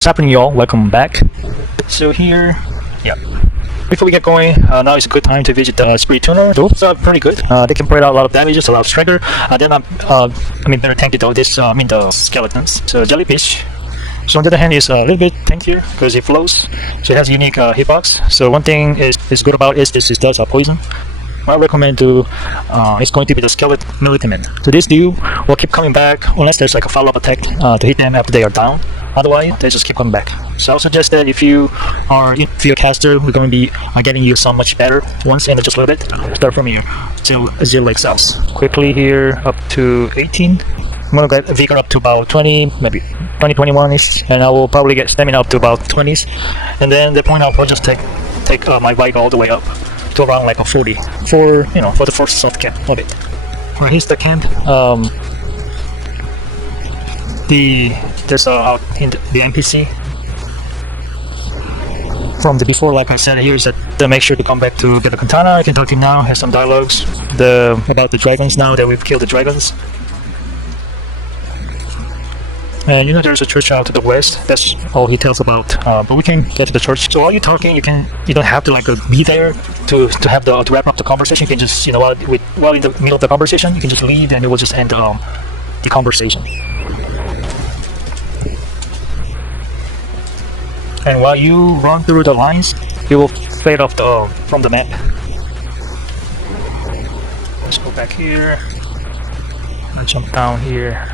What's happening, y'all? Welcome back. So here, yeah. Before we get going, now is a good time to visit the Spirit Tuner. Those are pretty good. They can provide out a lot of damages, a lot of stagger. Better tanky though. The skeletons. So jellyfish. So on the other hand, is a little bit tankier because it flows. So it has unique hitbox. So one thing is good about it does poison. I recommend it's going to be the skeleton militant. So this dude will keep coming back unless there's like a follow-up attack to hit them after they are down. Otherwise, they just keep coming back. So I would suggest that if you're a caster, we're going to be getting you so much better once in just a little bit. Start from here till 0 excels. Quickly here up to 18. I'm gonna get Vigor up to about 20, maybe 20, 21-ish, and I will probably get Stamina up to about 20s. And then the point I'll just take my Vigor all the way up to around like a 40 for the first soft camp of it. Right, here's the camp. There's out in the NPC from the before, like I said. Here's that make sure to come back to get a katana. I can talk to him now. Has some dialogues about the dragons now that we've killed the dragons. And there's a church out to the west. That's all he tells about. But we can get to the church. So while you're talking, you don't have to be there to wrap up the conversation. You can just while in the middle of the conversation, you can just leave and it will just end the conversation. And while you run through the lines, it will fade off from the map. Let's go back here. I'll jump down here.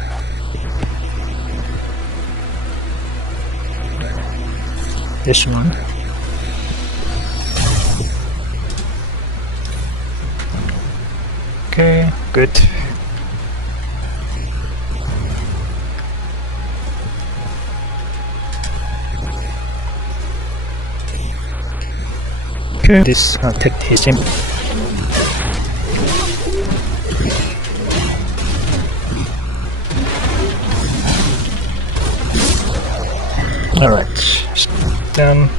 This one. Okay, good. Okay, this take his imp. Alright, then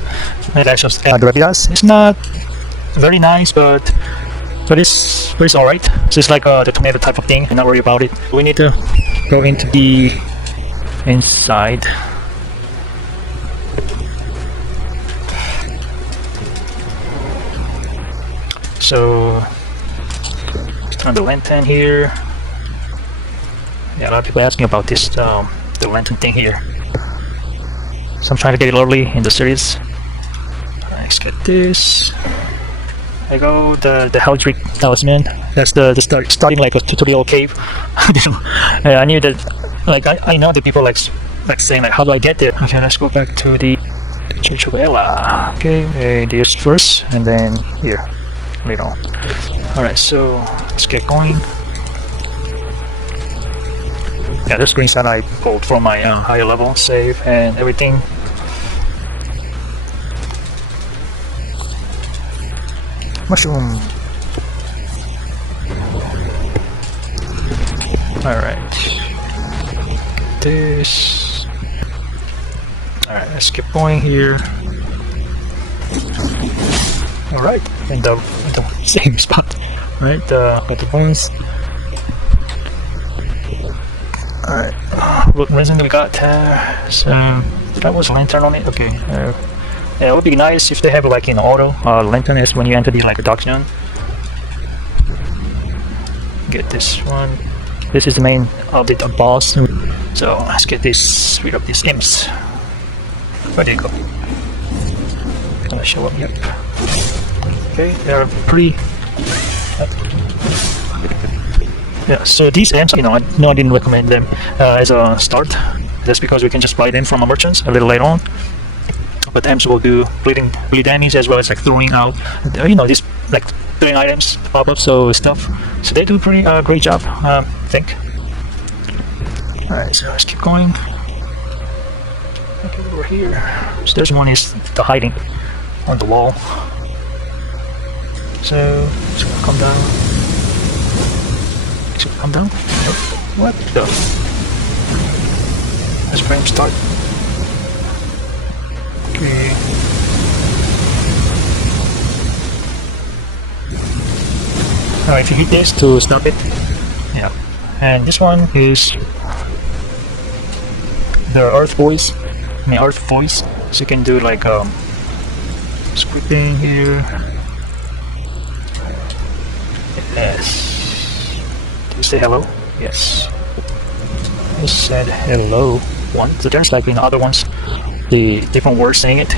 let's just add Gravitas. It's not very nice, but it's alright. So it's like the tomato type of thing, and not worry about it. We need to go into the inside. So turn the lantern here. Yeah, a lot of people asking about this the lantern thing here. So I'm trying to get it early in the series. Let's get this. There you go, the Heldrick talisman. That's the starting like a tutorial cave. I knew that. I know that people like saying how do I get there? Okay, let's go back to the Church of Ella. Okay, this first, and then here. Later on. Alright, so let's get going. Yeah, the screenshot I pulled from my higher level save and everything. Mushroom. Alright. This. Alright, let's keep going here. Alright, in the same spot, right? Got the bones. Alright, what resin do we got? So that was a lantern on it. Okay. Yeah, it would be nice if they have auto lantern is when you enter the dark zone. Get this one. This is the main of the boss. So let's get this. Rid of these imps. Where did it go? Gonna show up. Yep. Okay, they're pretty. Yeah, so these amps, I didn't recommend them as a start. That's because we can just buy them from our merchants a little later on. But amps will do bleed damage as well as throwing out, these throwing items, pop-ups, so stuff. So they do a pretty great job, I think. Alright, so let's keep going. Okay, over here. So there's one is the hiding on the wall. So it's gonna come down. It's gonna come down. What the? Let's frame start. Okay. Alright, if you hit this to stop it. Yeah. And this one is the Earth Boys. I mean, Earth voice. So you can do like scripting here. Yes. Did you say hello? Yes. I said hello once. So there's like in other ones, the different words saying it.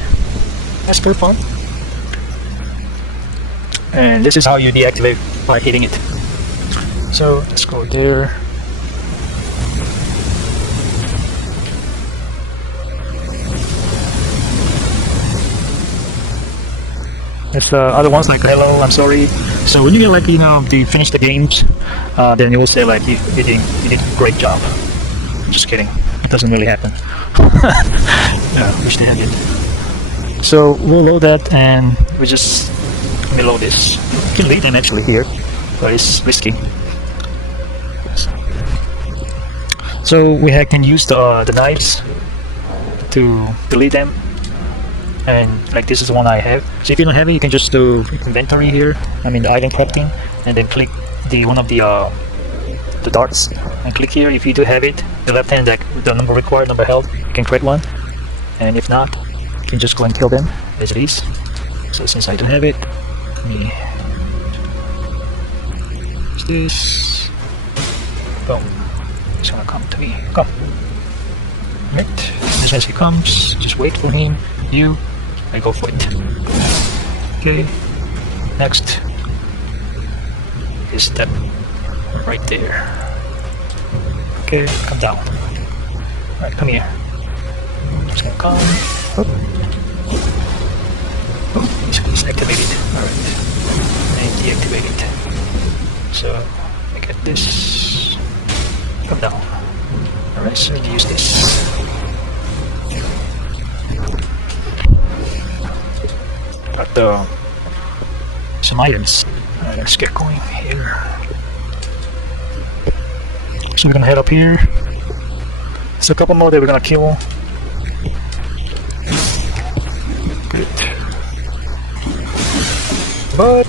That's pretty fun. And this is how you deactivate by hitting it. So let's go there. There's other ones like hello, I'm sorry. So when you get like they finish the games, then you will say like you did a great job. Just kidding. It doesn't really happen. Yeah, wish they had it. So we'll load that and we just load this. You can leave them actually here, but it's risky. So we can use the knives to delete them. And like this is the one I have. So if you don't have it, you can just do inventory here. I mean the item crafting, and then click one of the darts and click here. If you do have it, the left hand, like the number required, number held, you can create one. And if not, you can just go and kill them as it is. So since I don't have it, let me use this. Boom. It's gonna come to me. Come. Right. As he comes, just wait for him. I go for it. Okay. Next is that right there. Okay, come down. Alright, come here. Just gonna come. Oh, it's activated. Alright. And deactivate it. So I get this. Come down. Alright, so you use this. Got some items. Alright, let's get going here. So we're gonna head up here. There's a couple more that we're gonna kill. Good. But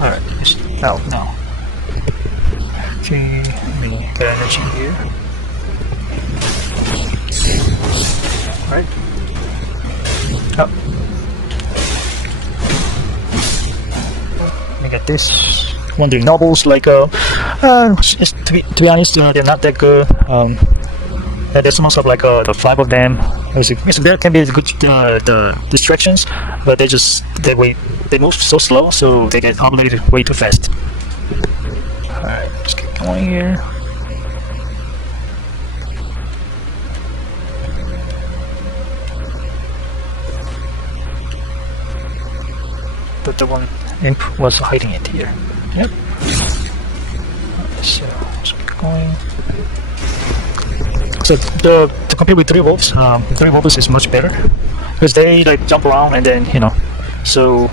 alright, it's out now. Okay, let me get energy here. Alright. Up. Let me get this. Wandering nobles, like to be honest, they're not that good. There's most of like the 5 of them. There can be good the distractions, but they move so slow, so they get obliterated way too fast. Alright, let's keep going here. But the one imp was hiding it here. Yep. So let's keep going. So to compare with 3 wolves, 3 wolves is much better because they like jump around and then So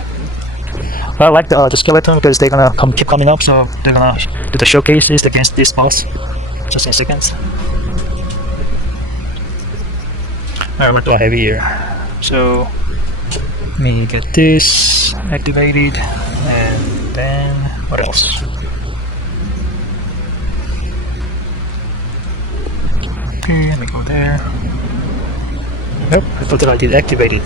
I like the skeleton because they're gonna keep coming up. So they're gonna do the showcases against this boss just in seconds. Alright, what do I have here? So let me get this activated, and then what else? Okay, let me go there. Nope, I thought that I did activate it.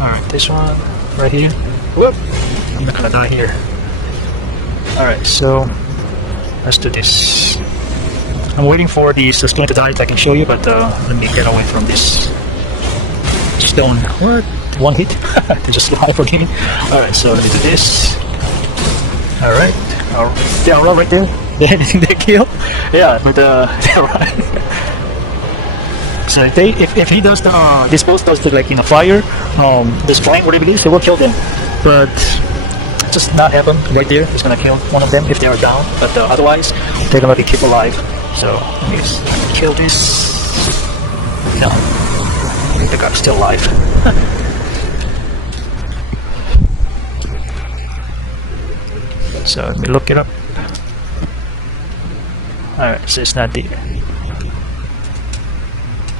Alright, this one right here. Whoop! I'm not gonna die here. Alright, so let's do this. I'm waiting for the skeleton to die so I can show you, but let me get away from this stone. What? One hit? They just lie for me. Alright, so let me do this. Alright. They are right there. They kill. Yeah, but they're right. So if he does this boss does the fire, destroying whatever it is, it will kill them. But just not happen right there. It's gonna kill one of them if they are down. But otherwise, they're gonna be kept alive. So let me just kill this. No, the guy's still alive. So let me look it up. Alright, so it's not there.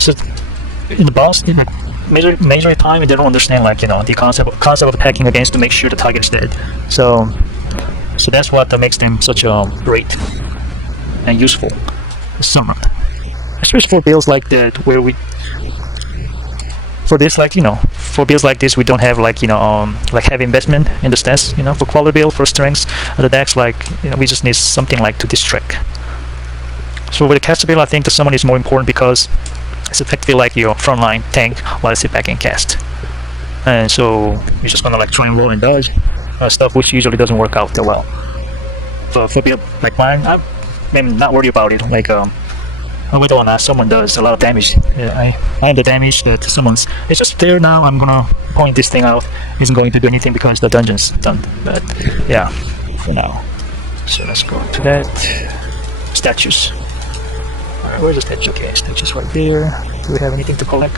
So in the boss, major time they don't understand the concept of attacking against to make sure the target is dead. So So that's what makes them such great and useful summon. Especially for builds like that, where we for this, like, you know, for builds like this, we don't have like, you know, like heavy investment in the stats, you know, for quality build, for strengths, the decks, like, you know, we just need something like to distract. So with the caster build, I think the summon is more important because it's effectively like your frontline tank while I sit back and cast. And so you're just gonna like try and roll and dodge stuff, which usually doesn't work out that well. So for build like mine, I'm not worried about it. Like whether or not someone does a lot of damage. Yeah, I am the damage that someone's. It's just there now. I'm gonna point this thing out. Isn't going to do anything because the dungeon's done. But yeah, for now. So let's go to that. Statues. Alright, where's the statue? Okay, statues right there. Do we have anything to collect?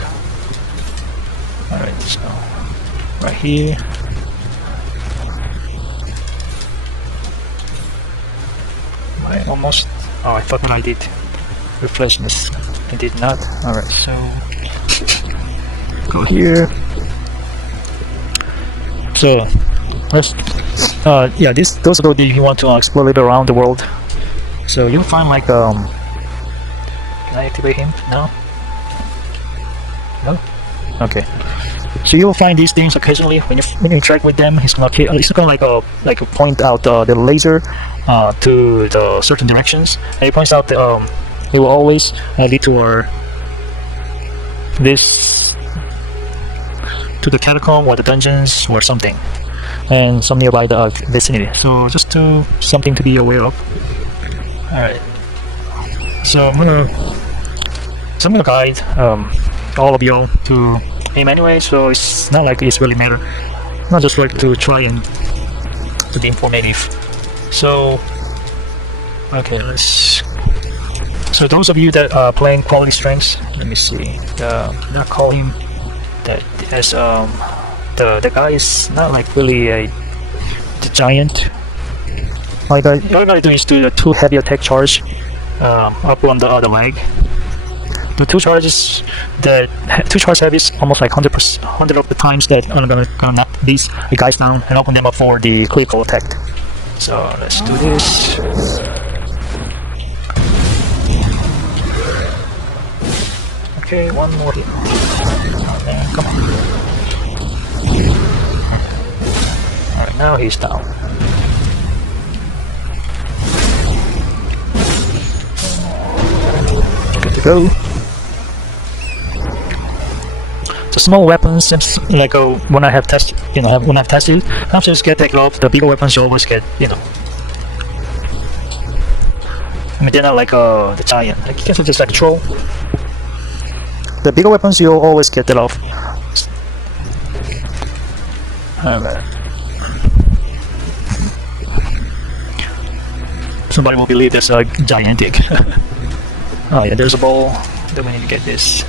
Alright, so right here. I almost. Oh, I thought that I did. Refresh this. I did not. Alright, so go here. So let's yeah, those are the if you want to explore a little bit around the world. So you'll find like can I activate him? No? No? Okay. So you'll find these things occasionally when you interact with them. He's gonna like point out the laser to the certain directions, and he points out the it will always lead to this to the catacomb or the dungeons or something, and some nearby the vicinity. So just something to be aware of. All right. So I'm gonna guide all of y'all to him anyway. So it's not like it's really matter. Not just like to try and to be informative. So okay, let's. So those of you that are playing quality strengths, let me see. Not call him that as the guy is not like really the giant. Like all you gotta do is do the 2 heavy attack charge up on the other leg. The 2 charges, the 2 charge heavy is almost like 100 of the times that I'm gonna knock these guys down and open them up for the critical attack. So let's do this. Okay, one more hit. Come on. Alright, now he's down. Good to go. The small weapons seems like when I have tested, when I've tested, sometimes you get taken off. The bigger weapons you always get, I mean, they're not like the giant. Like you can just like a troll. The bigger weapons you'll always get that off. Alright. Somebody will believe that's gigantic. Oh yeah, there's a ball. Then we need to get this.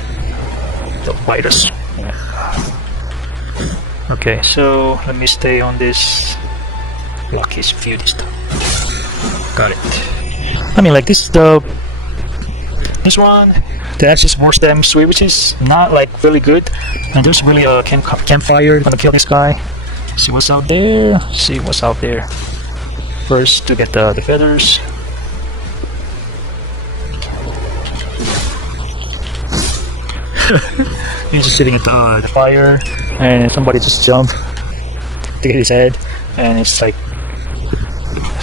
The virus. Yeah. Okay, so let me stay on this. Block his view this time. Got it. I mean, like this one. The Axis War Stem Sweep, which is not like really good, and there's really a campfire. Gonna kill this guy. See what's out there. See what's out there. First to get the feathers. He's just sitting at the fire, and somebody just jumped to get his head, and it's like.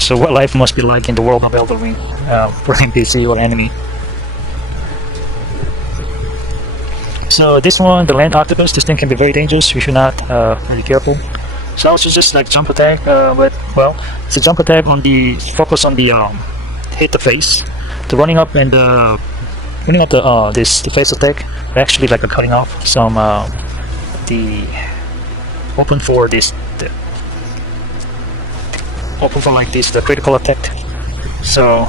So what life must be like in the world of Elden Ring for NPC or enemy. So this one, the land octopus, this thing can be very dangerous. You should not be careful. So it's just like jump attack, but well, it's a jump attack on the focus on the hit the face. The running up and the face attack, actually like a cutting off some the open for this open for like this the critical attack. So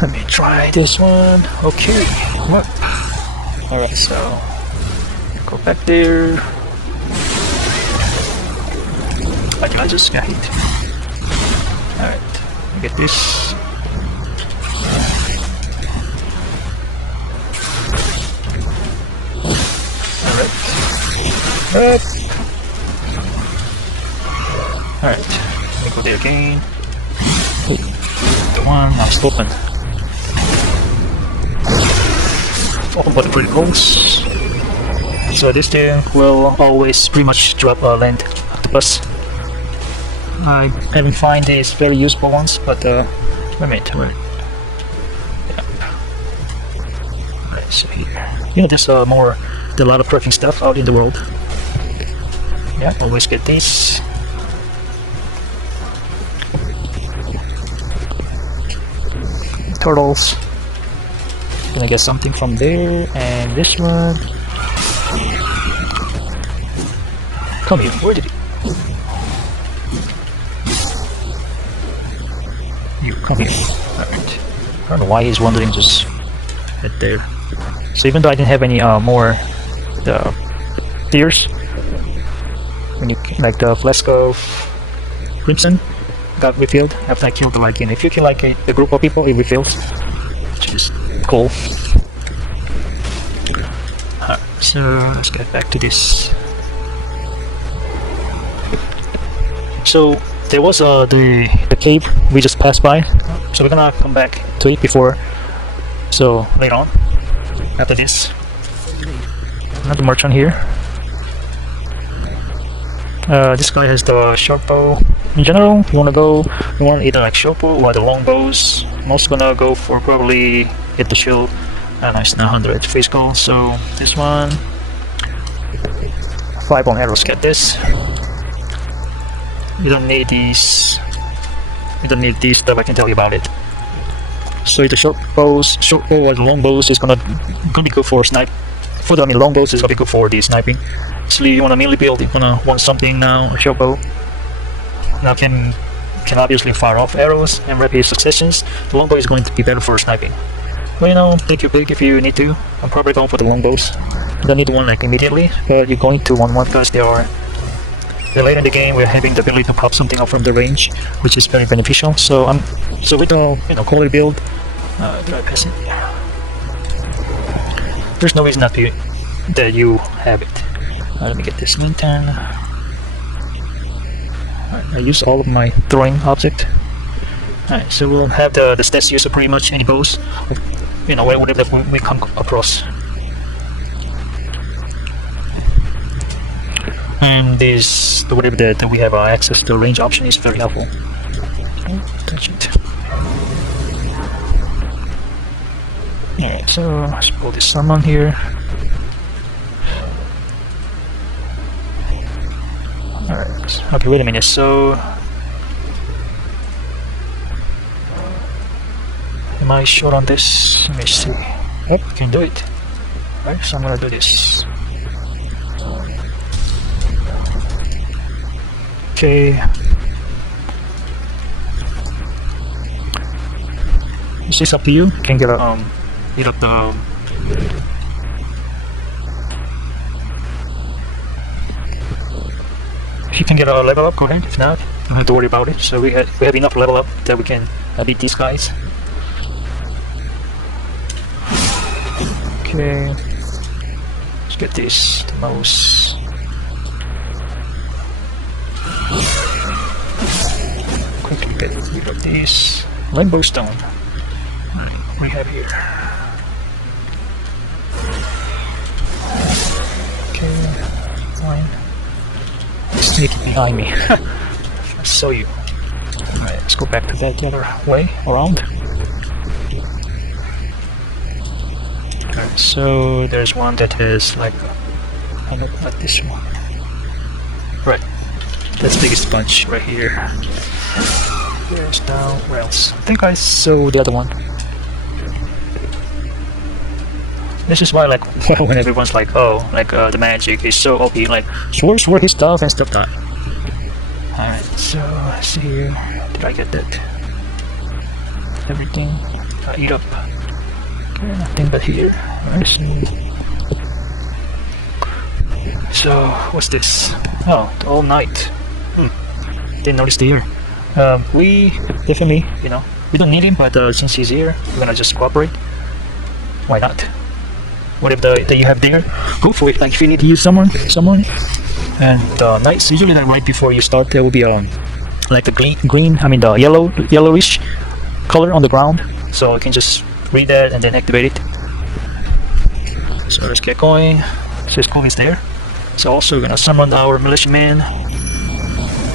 let me try this one. Okay, what? Alright, so go back there. I just got hit. Alright, get this. Alright. Alright, me go there again. The one now it's open. Open button for the goals. So this thing will always pretty much drop a land octopus. I haven't found these very useful ones, but wait a minute. Yeah. Right, so here, you know, there's a lot of crafting stuff out in the world. Yeah, always get these. Turtles. Gonna get something from there, and this one. Come here, where did he? You come here. Alright. I don't know why he's wandering just right there. So even though I didn't have any more tears, like the flask of crimson got refilled after I killed the Lycan. If you kill like a group of people, it refills, which is cool. Alright, so let's get back to this. So there was the cave we just passed by, so we're gonna come back to it before. So later on, after this, another merchant here. This guy has the short bow. In general, you want either like short bow or the long bows. I'm also gonna go for probably hit the shield. I know it's 900 physical, so this one 5 on arrows. Get this. You don't need these. You don't need these stuff. I can tell you about it. So the short bow or the long bows is gonna be good for snipe. Long bows is gonna be good for the sniping. Actually, you wanna melee build. You want something now. A short bow now can obviously fire off arrows in rapid successions. The long bow is going to be better for sniping. Well, you know, take your pick if you need to. I'm probably going for the long bows. You don't need one like immediately, but you're going to want one because they're later in the game. We're having the ability to pop something up from the range, which is very beneficial. So with the quality build, did I pass it? There's no reason that you have it. Let me get this lantern. I use all of my throwing object. Alright, so we'll have the stats used for pretty much any bows, whatever we come across. And whatever that we have access to range option is very helpful. Touch it. Alright, so let's pull this summon here. Alright, okay, wait a minute, so am I short on this? Let me see. Yep, I can do it. Alright, so I'm gonna do this. Okay. This is up to you. You can get a hit up the if you can get a level up, go ahead. If not, don't have to worry about it. So we have enough level up that we can beat these guys. Okay. Let's get this the mouse. Quickly get rid of this rainbow stone. Alright, what we have here. Okay, fine. Sneaky behind me. I saw you. Alright, let's go back to that the other way around. Alright, so there's one that has like I don't know what this one. Right. That's the biggest bunch right here. There's now where else? I think I saw the other one. This is why when everyone's like, oh, the magic is so OP, like swords were his stuff and stuff that. Alright, so let's see here. Did I get that? Everything. I eat up. Okay, nothing but here. Alright, so what's this? Oh, all night. Didn't notice the ear. We definitely, we don't need him, but since he's here, we're gonna just cooperate. Why not? Whatever that you have there, go for it. Like if you need to use someone. And nights, usually right before you start, there will be like the green, I mean the yellowish color on the ground. So you can just read that and then activate it. So let's get going. So it's is there. So also we're gonna summon our militiaman.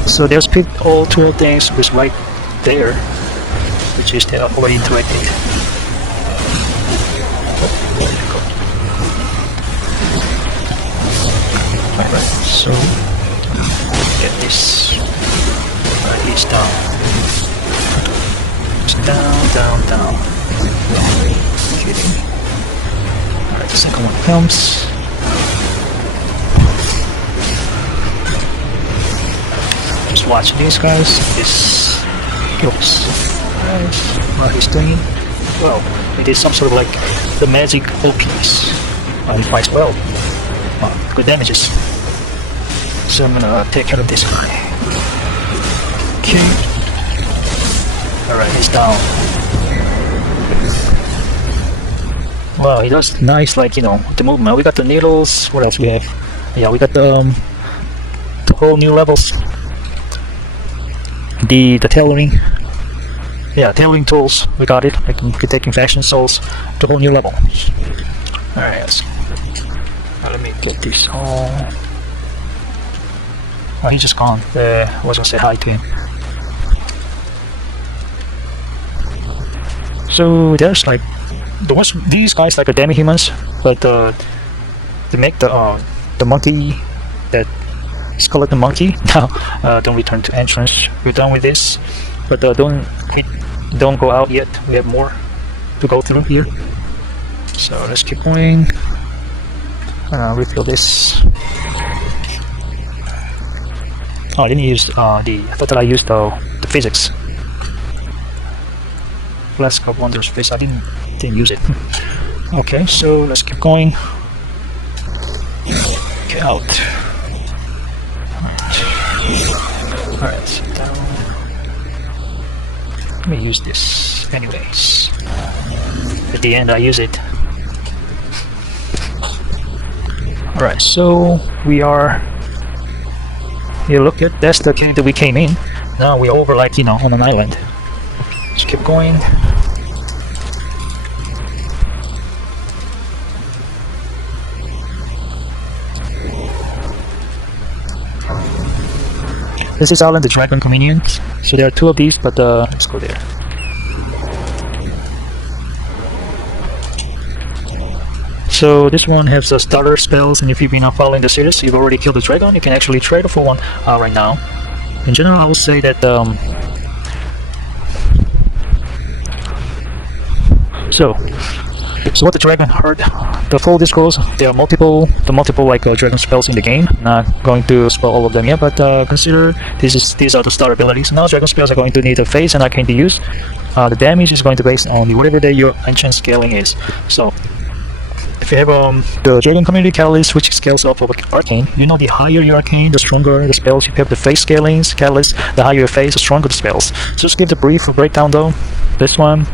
So there's all 12 things was right there, which is already interacted. Right, so get this. Right, he's down. It's down. Kidding. Alright, the second one comes. Just watching these guys. This kills. Alright, what he's doing. Well, it is some sort of like the magic OPs. He fights well. Good damages. So I'm gonna take care of this guy. Okay. Alright, he's down. Wow, he does nice, like, you know, the movement. We got the needles. What else we have? Yeah, we got the whole new levels. The tailoring. Yeah, tailoring tools. We got it. Like taking faction souls to a whole new level. Alright, let's see. Let me get this all. Oh, he's just gone. I was gonna say hi to him. So there's like these guys like the demi-humans, but they make the monkey, that skeleton monkey. Now don't return to entrance. We're done with this, but don't go out yet. We have more to go through here. So let's keep going. Refill this. Oh, I didn't use I thought that I used the physics. Flask of Wondrous Face. I didn't use it. Okay, so let's keep going. Get out. Alright, sit down. Let me use this anyways. At the end I use it. Alright, so we are. You look at that's the cave that we came in. Now we're over, like, you know, on an island. Let's keep going. This is Island the Dragon Convenience. So there are two of these, but let's go there. So this one has starter spells, and if you've been following the series, you've already killed the dragon, you can actually trade it for one right now. In general, I would say that so what the dragon heard, the full discourse, there are multiple like dragon spells in the game. Not going to spell all of them yet, but consider these are the starter abilities. Now dragon spells are going to need a phase and arcane to use. The damage is going to be based on whatever your enchant scaling is. So if you have the Dragon Community Catalyst, which scales off of Arcane, you know the higher your Arcane, the stronger the spells. If you have the phase scalings Catalyst, the higher your phase, the stronger the spells. So just give the brief breakdown though. This one,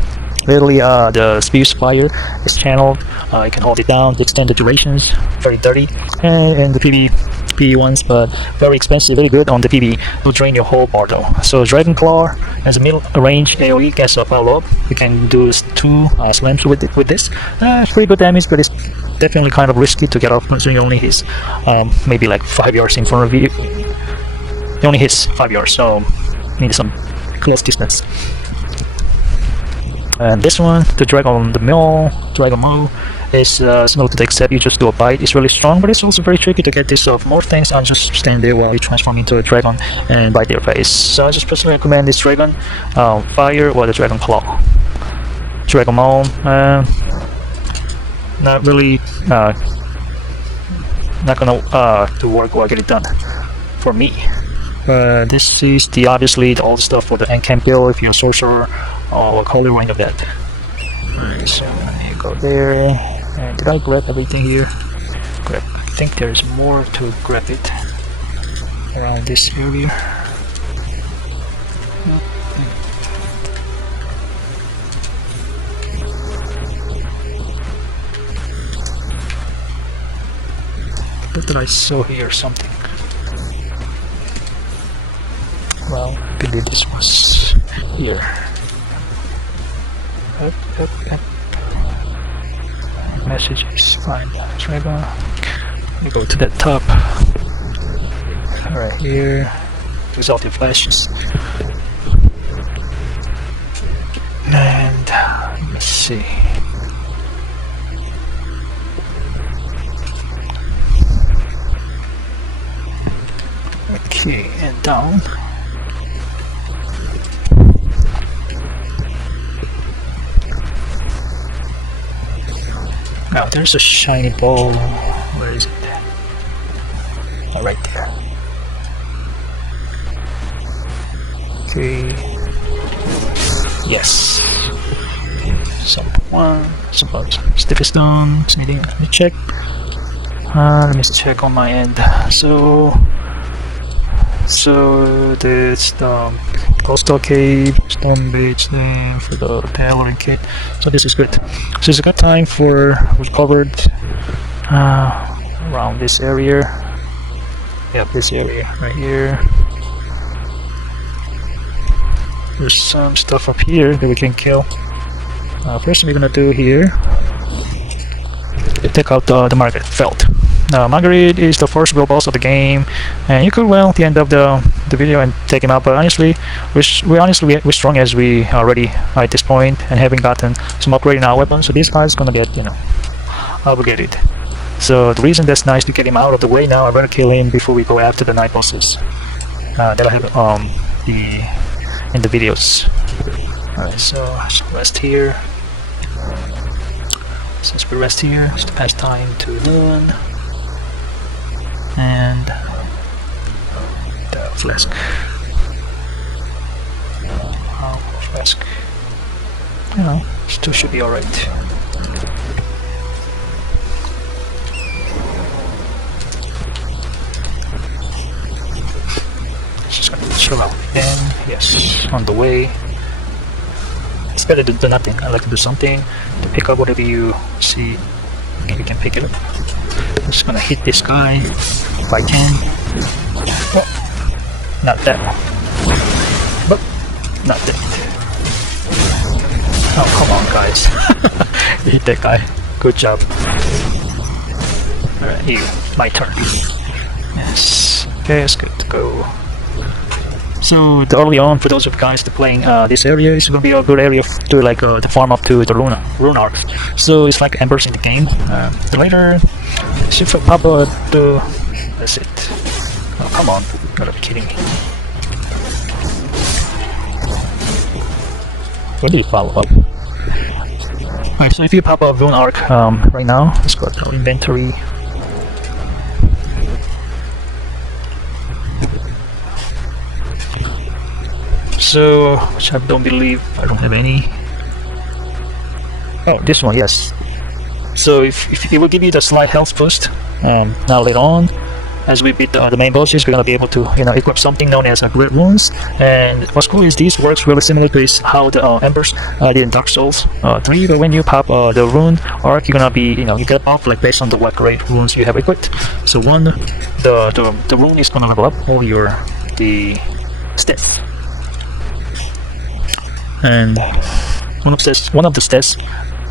literally the Spear's Fire is channeled. You can hold it down to extend the durations. Very dirty. And the PvP ones, but very expensive, very good on the PvE to drain your whole bar though. So Dragon Claw has a middle range AoE, gets a follow up. You can do 2 slams with this. It's pretty good damage, but it's definitely kind of risky to get off considering you only hits maybe like 5 yards in front of you. It only hits 5 yards, so you need some close distance. And this one, the Dragon Maul, is similar to the except you just do a bite. It's really strong, but it's also very tricky to get this off. More things and just stand there while you transform into a dragon and bite their face. So I just personally recommend this Dragon Fire or the Dragon Claw. Dragon Maul, not really not gonna do work or get it done for me. This is obviously all the stuff for the Encamp build if you're a sorcerer or Holy Ring of that. Alright, so you go there. And did I grab everything here? I think there's more to grab it around this area. What did I saw here? Something. Well, believe this was here. Up. Messages, find dragon. Let me go to the top. Right here. Exalted flashes. And let's see. Okay, and down. Now there's a shiny ball. Where is it? Oh, right there. Okay. Yes. Some sticky stones. Anything? Let me check. Let me check on my end. So this coastal cave, stone base there for the tailoring kit. So this is good. So it's a good time for we've covered around this area. Yep, this area right here. There's some stuff up here that we can kill. First we're gonna do here, take out the Margit felt. Margit is the first real boss of the game, and you could well at the end of the video and take him out. But honestly, we're strong as we are already at this point, and having gotten some upgrade in our weapons. So this guy's gonna get obligated. So the reason that's nice to get him out of the way now, I'm gonna kill him before we go after the night bosses. That I have in the videos. Alright, so rest here. Since we rest here, it's the best time to learn. And the flask. Flask. Still should be alright. Just gonna chill out again. Yes, on the way. It's better to do nothing. I like to do something to pick up whatever you see. You can pick it up. I'm just gonna hit this guy if I can. Oh, not that. But not that. Oh, come on, guys. You hit that guy. Good job. Alright, my turn. Yes. Okay, it's good to go. So early on, for those of you guys that playing this area, it's gonna be a good area to to farm up to the rune arc. So it's like embers in the game. Later, should pop that's it. Oh, come on, you gotta be kidding me. What do you follow up? Alright, so if you pop up rune arc right now, let's go to our inventory. So, which I don't believe I don't have any. Oh, this one, yes. So if it will give you the slight health boost, now later on, as we beat the main bosses, we're gonna be able to equip something known as great wounds. And what's cool is this works really similar to how the embers did in Dark Souls 3. But when you pop the rune arc, you're gonna be you get off based on the what great wounds you have equipped. So the rune is gonna level up all the stats. And one of the stats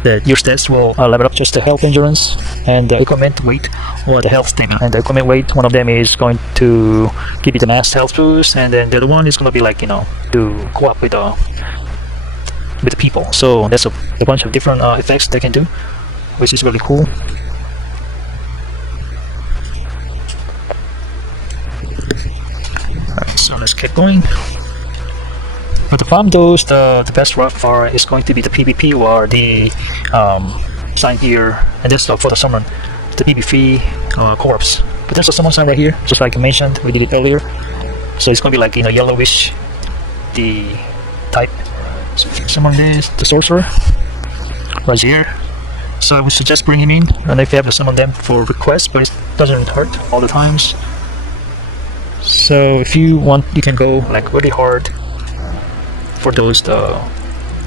that your stats will level up just the health endurance and the equipment weight or the health stamina. And the equipment weight, one of them is going to give you the max health boost, and then the other one is going to be to co-op with the people. So there's a bunch of different effects they can do, which is really cool. Alright, so let's keep going. But to farm those, the best route far is going to be the PvP or the sign here, and this for the summon, the PvP corpse. But there's a summon sign right here, just like I mentioned, we did it earlier. So it's going to be yellowish, the type. So if you summon this, the sorcerer, right here. So I would suggest bring him in, and if you have to summon them for requests, but it doesn't hurt all the times. So if you want, you can go really hard for those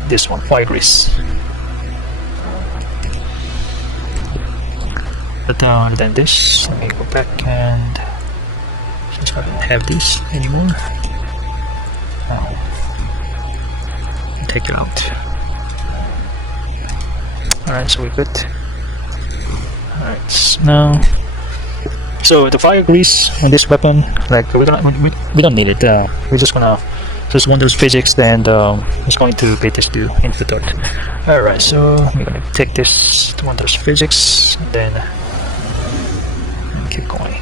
this one, white grease. But other than this, let me go back, and since I don't have this anymore, take it out. Alright, so we're good. Alright, so now, so the fire grease on this weapon, like we don't need it. We're just gonna just Wonders Physics, and it's going to beat this dude into the dirt. Alright, so we're gonna take this to Wonders Physics, and then keep going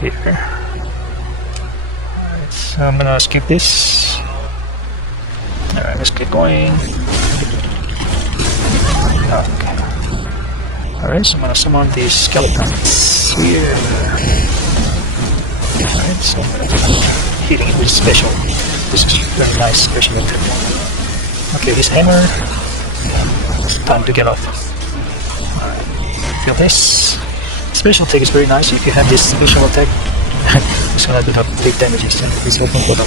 here. Alright, so I'm gonna skip this. Alright, let's keep going. Okay. Alright, so I'm gonna summon these skeletons here. Alright, so I'm gonna hitting it with special. This is very nice special attack. Okay, his hammer. It's time to get off. Alright, feel this. Special attack is very nice. If you have this special attack, it's gonna do the big damages, and this weapon for the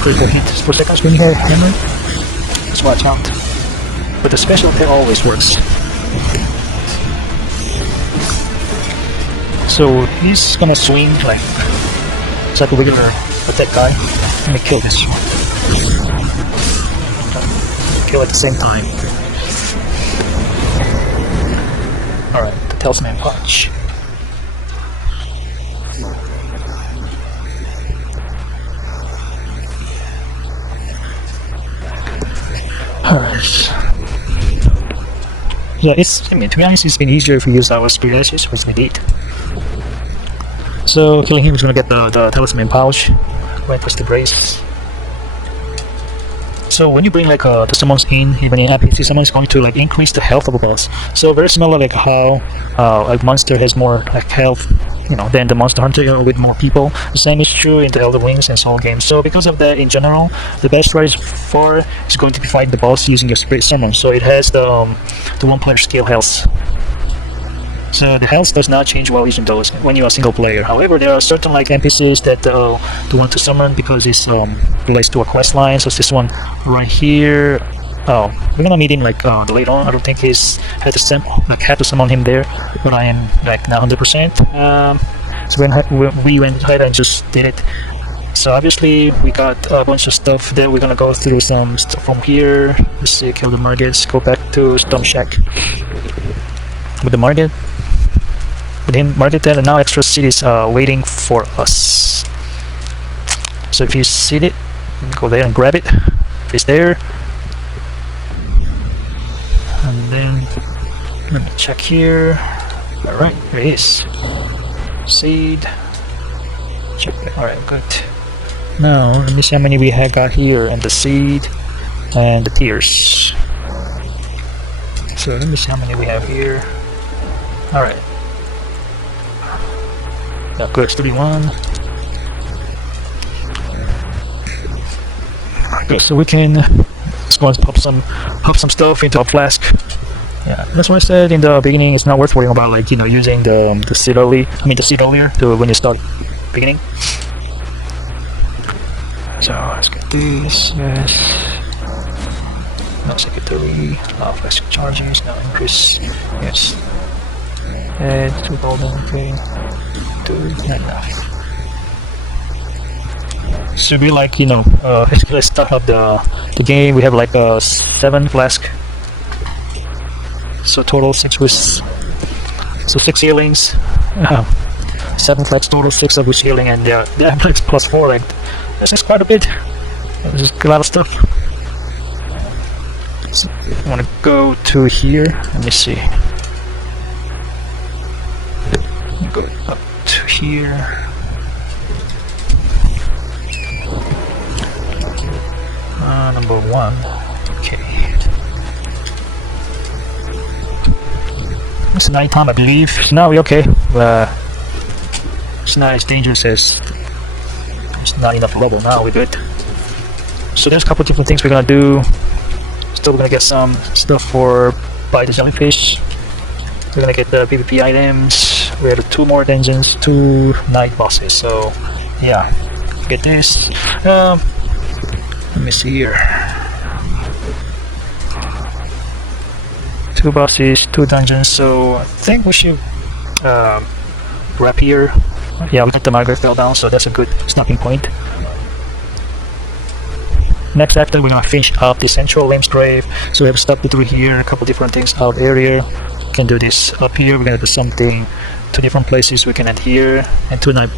critical hit per seconds when you have hammer. Just watch out. But the special attack always works. So he's gonna swing like it's like a regular attack guy. Let me kill this one. Kill at the same time. Alright, the Talisman Punch. Alright. Yeah, to be honest, it's been easier if we use our Spirit Ashes, which we did. So, killing him is gonna get the Talisman Pouch. Go ahead and press the brace. So when you bring like the summons in, even in NPC summon, it's going to like increase the health of a boss. So very similar like how a monster has more like health, than the monster hunter with more people. The same is true in the Elder Wings and Soul games. So because of that, in general, the best strategy for is going to be fighting the boss using your Spirit Summon. So it has the one player skill health. So the health does not change while using those when you are a single player. However, there are certain like NPCs that they want to summon because it's relates to a quest line. So this one right here. Oh, we're gonna meet him like later on. I don't think he's had to summon him there, but I am like now 100%. So when we went ahead and just did it. So obviously we got a bunch of stuff that we're gonna go through some stuff from here. Let's see, kill the Margits, go back to Storm Shack with the Margit. With him, Margit, and now extra seed is waiting for us. So if you see it, go there and grab it. It's there. And then let me check here. Alright, there it is. Seed. Check it. Alright, good. Now let me see how many we have got here, and the seed and the tears. So let me see how many we have here. Alright. Yeah, good, 31. Good, so we can just go and pop some stuff into a flask. Yeah, that's why I said in the beginning it's not worth worrying about like using the seed early. The seed earlier to when you start beginning. So let's get this. Yes. No secretary. Flask charges. Now increase. Yes. And 2 golden. Okay. Not enough. Should be like let's start up the game. We have like 7 flask. So total 6 with 6 healings. 7 flags total, 6 of which healing, and yeah, flags plus 4. Like this is quite a bit. This is a lot of stuff. So I want to go to here. Let me see. Go up to here. Number 1. Okay. It's nighttime, I believe. So now we're okay. It's not as dangerous as it's not enough level. Now we're good. So there's a couple different things we're gonna do. Still, we're gonna get some stuff for buy the jellyfish. We're gonna get the PvP items. We have 2 more dungeons, 2 night bosses. So yeah, get this. Let me see here. 2 bosses, 2 dungeons. So I think we should wrap here. Yeah, we got the Margit fell down, so that's a good stopping point. next after we're gonna finish up the central Limgrave. So we have stuff to do here, a couple different things out area. We can do this up here. We're gonna do something, 2 different places we can end here, and 2 night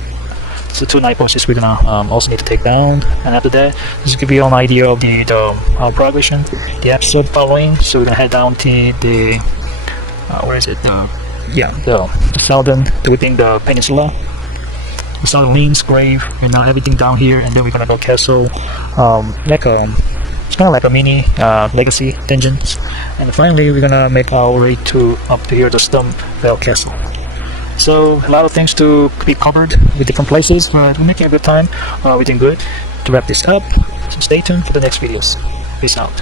posts we're gonna also need to take down. And after that, this will give you an idea of the progression, the episode following. So we're gonna head down to the where is it? The southern, within the peninsula. The southern Limgrave, and now everything down here, and then we're gonna go castle, it's kind of like a mini legacy dungeons, and finally we're gonna make our way to up to here, the Stonevale Castle. So a lot of things to be covered with different places, but we're making a good time. We're doing good. To wrap this up, so stay tuned for the next videos. Peace out.